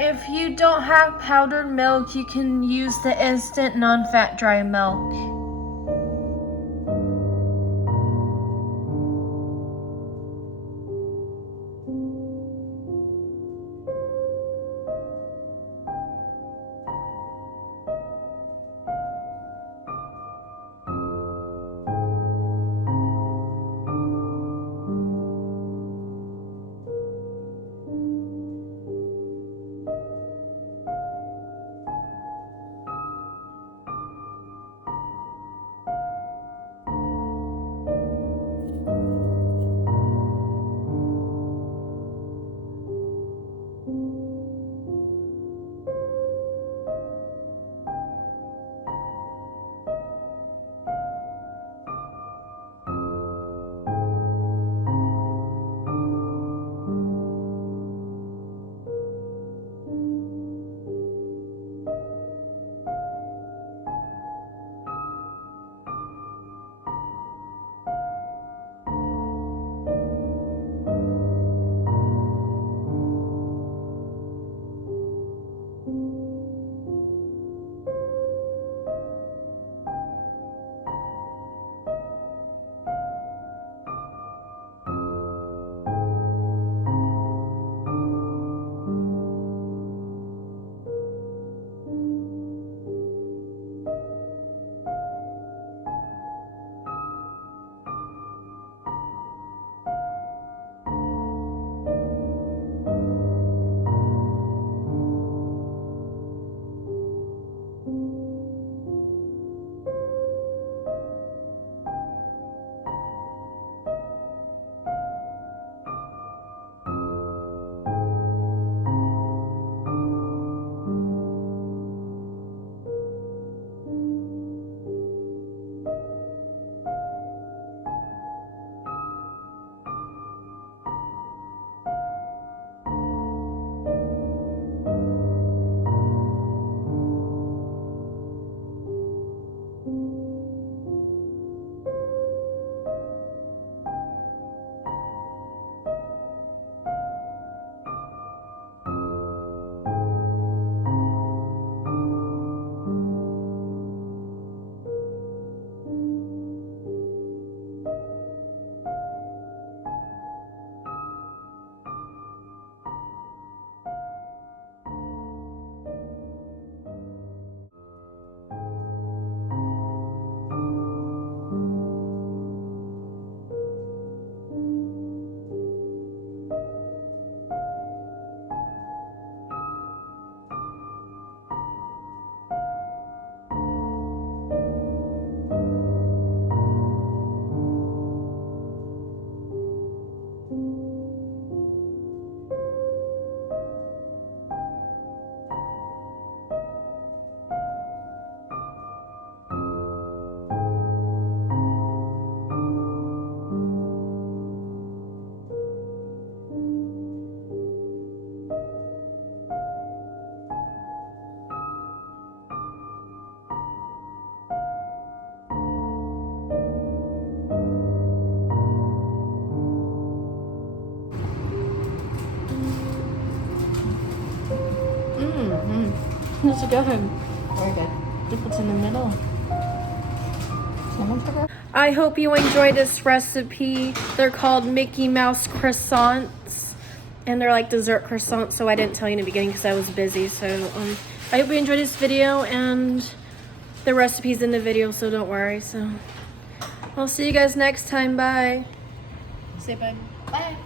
If you don't have powdered milk, you can use the instant non-fat dry milk. It's good. Very good. Dip it in the middle. I hope you enjoyed this recipe. They're called Mickey Mouse Croissants. And they're like dessert croissants, so I didn't tell you in the beginning because I was busy. So I hope you enjoyed this video, and the recipe's in the video, so don't worry. So I'll see you guys next time. Bye. Say bye. Bye.